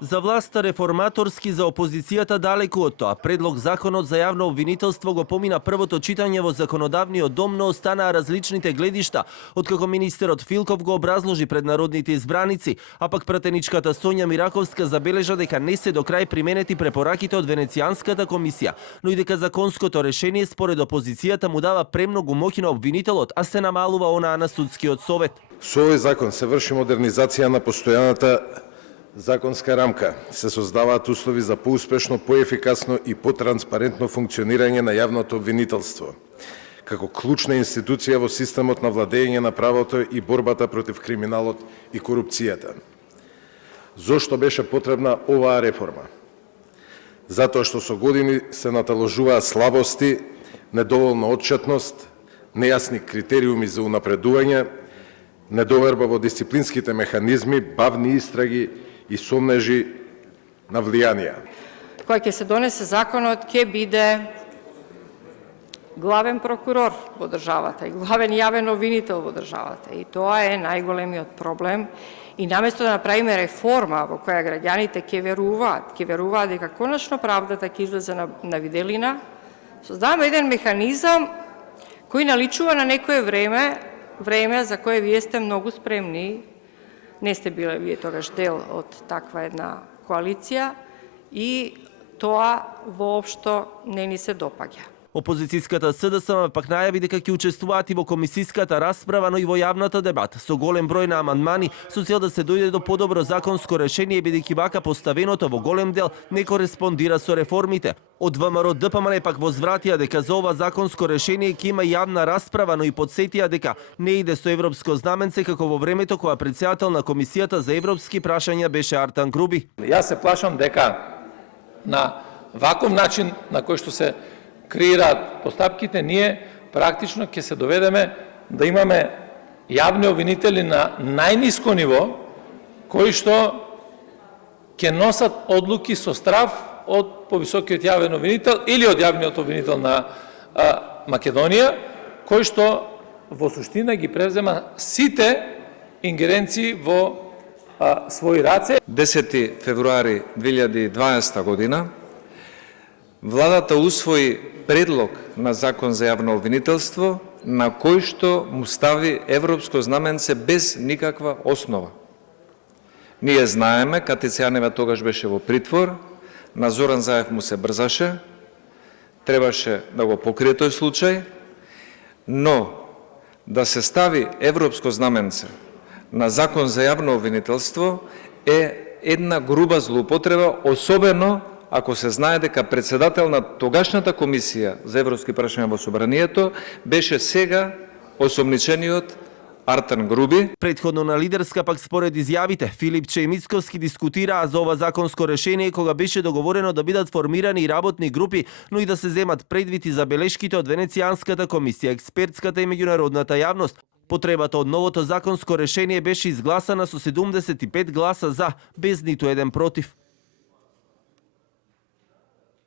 За власта реформаторски, за опозицијата далеку од тоа. Предлог законот за јавно обвинителство го помина првото читање во законодавниот дом, но останаа различните гледишта, откако министерот Филков го образложи пред народните избраници, а пак пратеничката Сонја Мираковска забележа дека не се до крај применети препораките од Венецијанската комисија, но и дека законското решение според опозицијата му дава премногу моќ на обвинителот, а се намалува онаа на судскиот совет. Со овој закон се врши модернизација на постојаната законска рамка, се создаваат услови за поуспешно, поефикасно и потранспарентно функционирање на јавното обвинителство, како клучна институција во системот на владење на правото и борбата против криминалот и корупцијата. Зошто беше потребна оваа реформа? Затоа што со години се наталожуваат слабости, недоволна отчетност, нејасни критериуми за унапредување, недоверба во дисциплинските механизми, бавни истраги и сомнежи на влијанија. Кога ќе се донесе законот, ќе биде главен прокурор во државата и главен јавен обвинител во државата. И тоа е најголемиот проблем. И наместо да направиме реформа во која граѓаните ќе веруваат дека конечно правдата ќе излезе на виделина, создаваме еден механизам кој наличува на некое време за кое вие сте многу спремни. Не сте биле вие тогаш дел од таква една коалиција и тоа воопшто не ни се допаѓа. Опозицијската СДСМ пак најави дека ќе учествуваат и во комисиската расправа, но и во јавната дебата. Со голем број на амандмани, со цел да се дојде до подобро законско решение, бидејќи вака поставеното во голем дел не кореспондира со реформите. Од ВМРО ДПМН пак возвратија дека за ова законско решение ќе има јавна расправа, но и подсетија дека не иде со европско знаменце како во времето кога претседател на Комисијата за европски прашања беше Артан Груби. Јас се плашам дека на ваков начин на кој што се креираат постапките, ние практично ќе се доведеме да имаме јавни обвинители на најниско ниво, кои што ќе носат одлуки со страф од повисокиот јавен обвинител или од јавниот обвинител на Македонија, кој што во суштина ги превзема сите ингеренции во своји раце. 10 февруари 2020 година владата усвои предлог на закон за јавно обвинителство на кој што му стави европско знаменце без никаква основа. Ние знаеме, Катица Јанева тогаш беше во притвор, на Зоран Заев му се брзаше, требаше да го покрие тој случај, но да се стави европско знаменце на закон за јавно обвинителство е една груба злоупотреба, особено ако се знае дека председател на тогашната комисија за европски прашања во Собранието беше сега осомничениот Артан Груби. Предходно на лидерска пак според изјавите, Филипче и Мицковски дискутираа за ова законско решение кога беше договорено да бидат формирани работни групи, но и да се земат предвид и забелешките од Венецијанската комисија, експертската и меѓународната јавност. Потребата од новото законско решение беше изгласана со 75 гласа за, без ниту еден против.